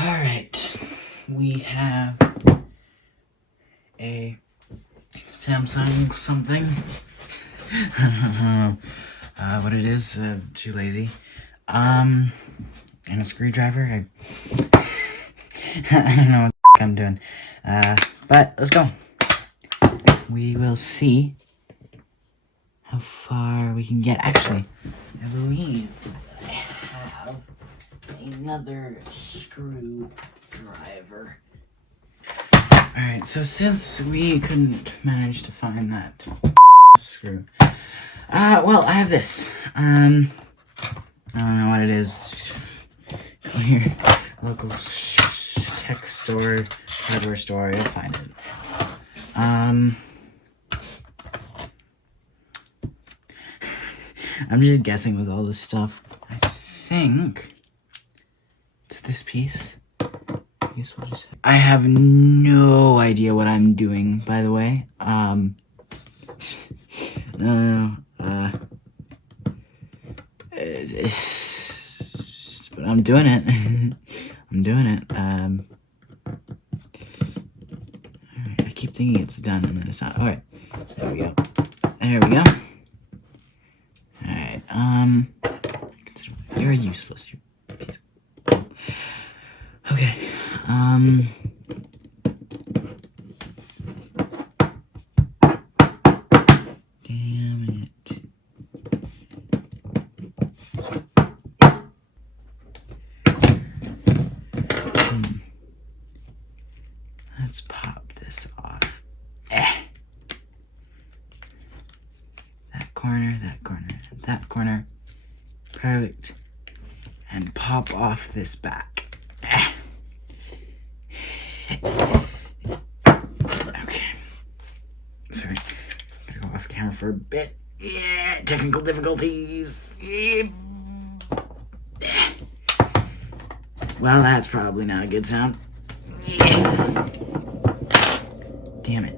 Alright, we have a Samsung something. I don't know what it is, too lazy. And a screwdriver. I don't know what the I'm doing. But let's go. We will see how far we can get. Actually, I believe I have another screwdriver. Alright, so since we couldn't manage to find that screw, well, I have this. I don't know what it is. Go here, local tech store, hardware store, you'll find it. I'm just guessing with all this stuff. I think it's this piece. I guess we'll just... I have no idea what I'm doing, by the way. But I'm doing it. I'm doing it. Alright, I keep thinking it's done and then it's not. Alright, there we go. There we go. Alright, you're useless, you piece of... Okay, damn it. Let's pop this off. That corner, and that corner. Perfect. And pop off this back. Okay. Sorry. Gotta go off camera for a bit. Yeah, technical difficulties. Well, that's probably not a good sound. Damn it.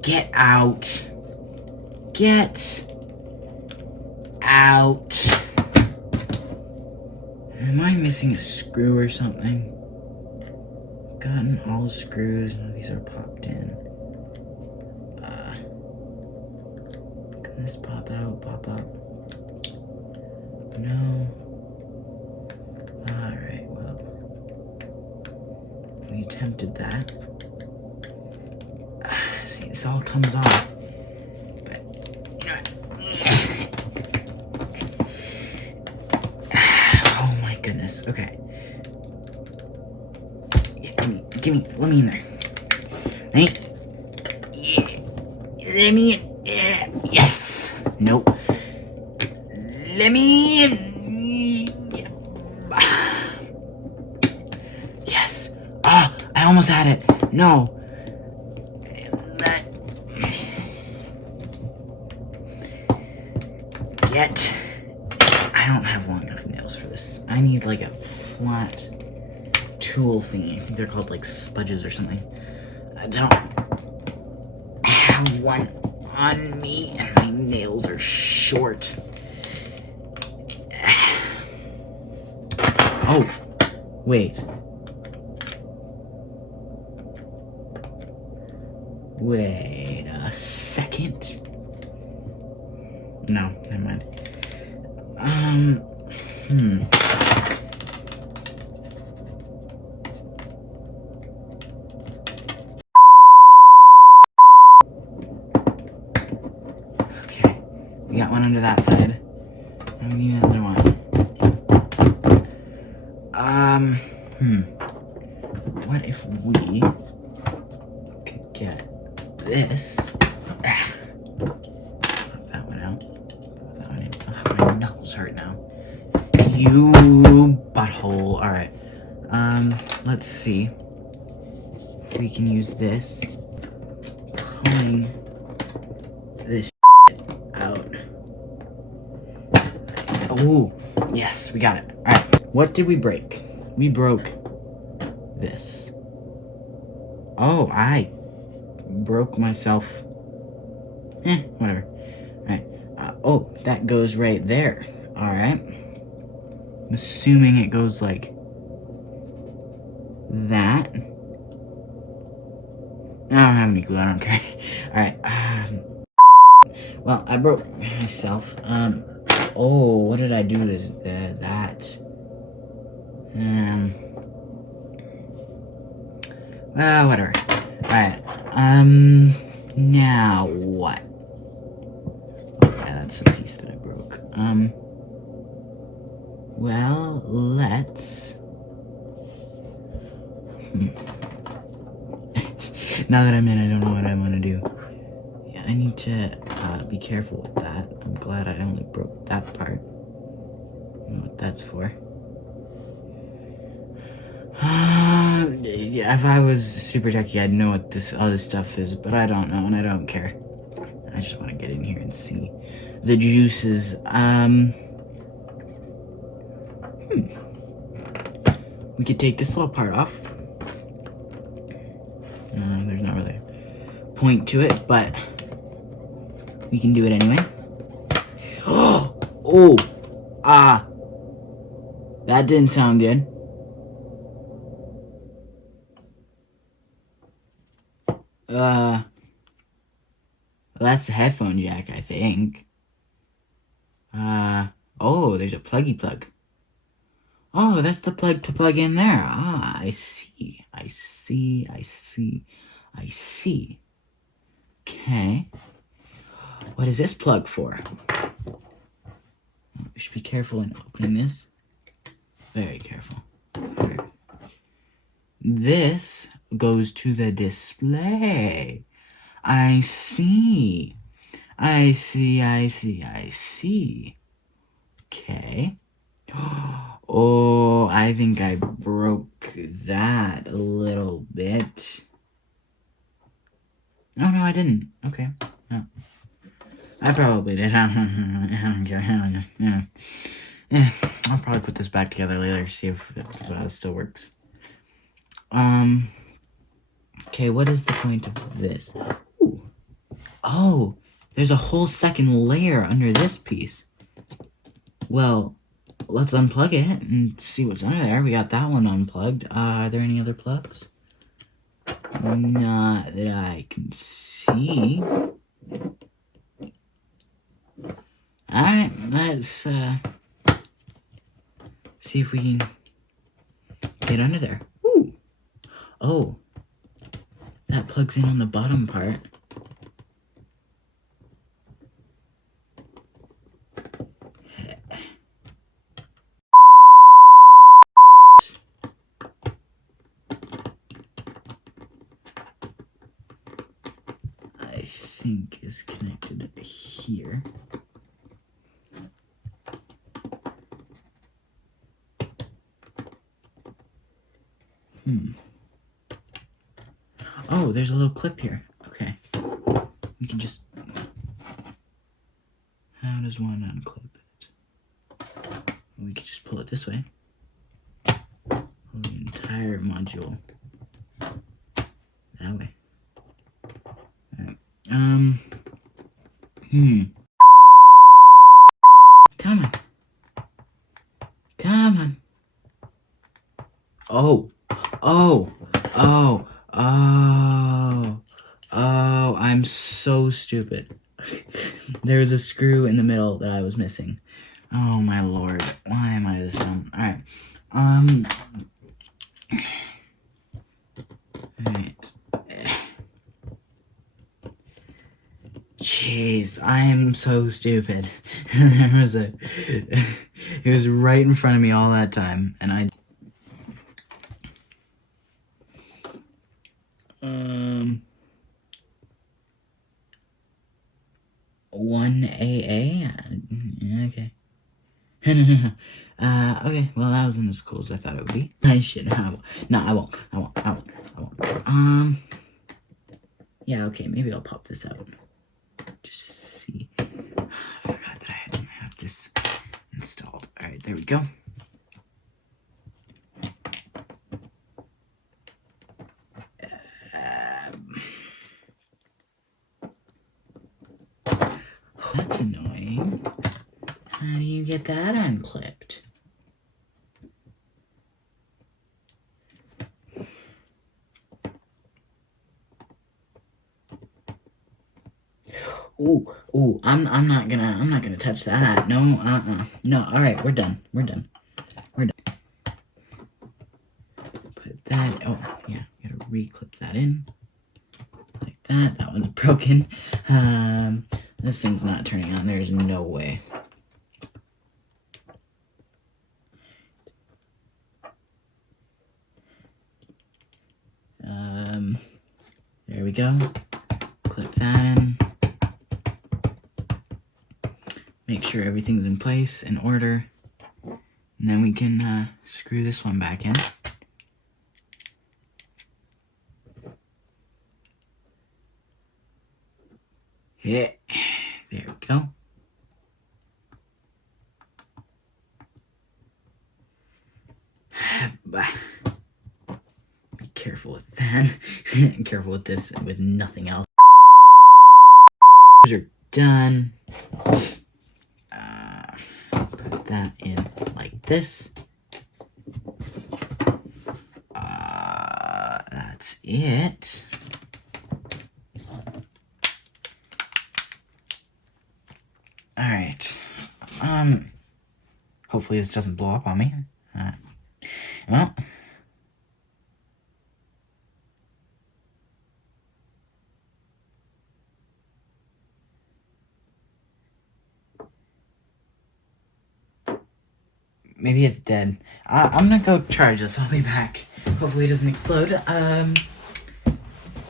Get out. Get out. Am I missing a screw or something? Gotten all screws. None of these are popped in. Can this pop out? Pop up? No. Alright, well. We attempted that. See, this all comes off. But, you know what? Oh my goodness. Okay. Yeah, let me in there. Hey. Yeah. Let me in. Yeah. Yes. Nope. Let me in. Yes. Ah, I almost had it. No. Yet, I don't have long enough nails for this. I need like a flat tool thingy. I think they're called like spudges or something. I don't have one on me, and my nails are short. Oh, wait. Wait a second. No, never mind. Okay, we got one under that side. And we need another one. What if we could get this? That one out. That one in. Ugh, my knuckles hurt now. You butthole. Alright. Let's see if we can use this. Pulling this out. Oh, yes, we got it. Alright. What did we break? We broke this. Oh, I broke myself. Whatever. Alright. Oh, that goes right there. Alright. I'm assuming it goes like that. I don't have any clue. I don't care. Alright. Well, I broke myself. Oh, what did I do to that? Whatever. Alright. Now what? Okay, that's the piece that I broke. Well, let's... Now that I'm in, I don't know what I want to do. Yeah, I need to be careful with that. I'm glad I only broke that part. I don't know what that's for. Yeah, if I was super techie, I'd know what all this stuff is, but I don't know, and I don't care. I just want to get in here and see the juices. We could take this little part off. There's not really a point to it, but we can do it anyway. Oh! That didn't sound good. Well, that's the headphone jack, I think. Oh, there's a pluggy plug. Oh, that's the plug to plug in there. Ah, I see. I see. I see. I see. Okay. What is this plug for? We should be careful in opening this. Very careful. This goes to the display. I see. I see. I see. I see. Okay. Oh, I think I broke that a little bit. Oh, no, I didn't. Okay. No. I probably did. I don't care. Yeah. I'll probably put this back together later, see if it still works. Okay, what is the point of this? Ooh. Oh, there's a whole second layer under this piece. Well, let's unplug it and see what's under there. We got that one unplugged. Are there any other plugs? Not that I can see. Alright, let's see if we can get under there. Ooh. Oh. That plugs in on the bottom part. I think is connected here. Oh, there's a little clip here. Okay. We can just... How does one unclip it? We could just pull it this way. Pull the entire module that way. Alright. Come on. Come on. Oh. I'm so stupid. There's a screw in the middle that I was missing. Oh my lord. Why am I this dumb? Alright. Alright. Jeez, I am so stupid. It was right in front of me all that time, and I... 1AA? Okay. Okay, well, that wasn't as cool as I thought it would be. I should have. No, I won't. Yeah, okay, maybe I'll pop this out. Just to see. I forgot that I had to have this installed. Alright, there we go. annoying. How do you get that unclipped? Ooh, I'm not gonna touch that. No, no. All right, we're done. We're done. Put that. Oh, yeah. Gotta re-clip that in like that. That one's broken. This thing's not turning on. There's no way. There we go. Clip that in. Make sure everything's in place, in order. And then we can screw this one back in. Yeah. There we go. Be careful with that. Careful with this, with nothing else. Those are done. Put that in like this. That's it. Alright. Hopefully this doesn't blow up on me. Well. Maybe it's dead. I'm gonna go charge this. I'll be back. Hopefully it doesn't explode.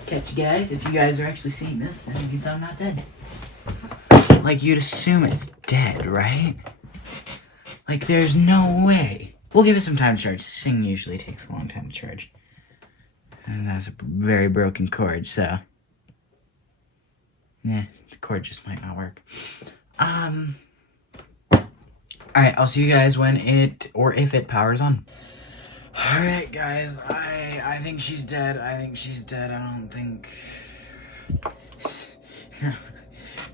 Catch you guys. If you guys are actually seeing this, that means I'm not dead. Like, you'd assume it's dead, right? Like, there's no way. We'll give it some time to charge. This thing usually takes a long time to charge. And that's a very broken cord, so... yeah, the cord just might not work. Alright, I'll see you guys when it, or if it powers on. Alright, guys, I think she's dead. I don't think...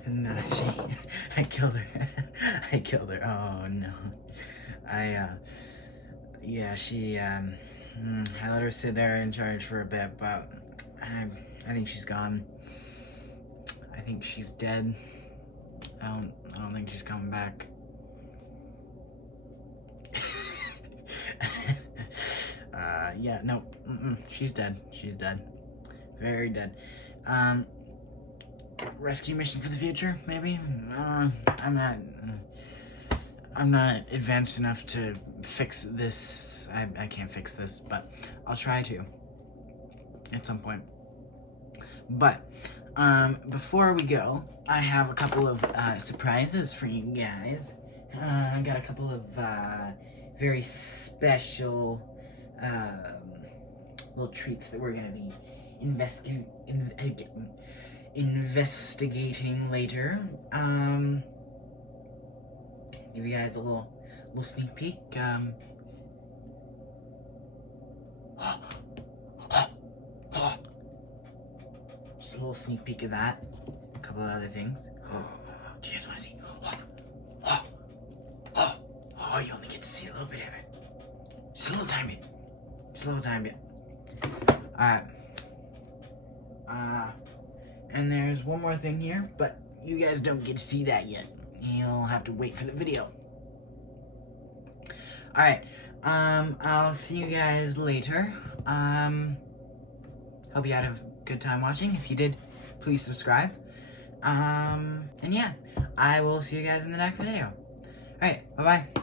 No, I killed her. I killed her. Oh, no. Yeah, she, I let her sit there in charge for a bit, but I think she's gone. I think she's dead. I don't think she's coming back. Yeah, no, she's dead. She's dead. Very dead. Rescue mission for the future, maybe? I'm not advanced enough to fix this. I can't fix this, but I'll try to at some point. But, before we go, I have a couple of, surprises for you guys. I got a couple of, very special, little treats that we're gonna be investigating later. Give you guys a little sneak peek. Just a little sneak peek of that. A couple of other things. Do you guys want to see? Oh, you only get to see a little bit of it. Just a little tiny bit. Just a little tiny bit. Alright. And there's one more thing here, but you guys don't get to see that yet. You'll have to wait for the video. Alright. I'll see you guys later. Hope you had a good time watching. If you did, please subscribe. And yeah, I will see you guys in the next video. Alright, bye-bye.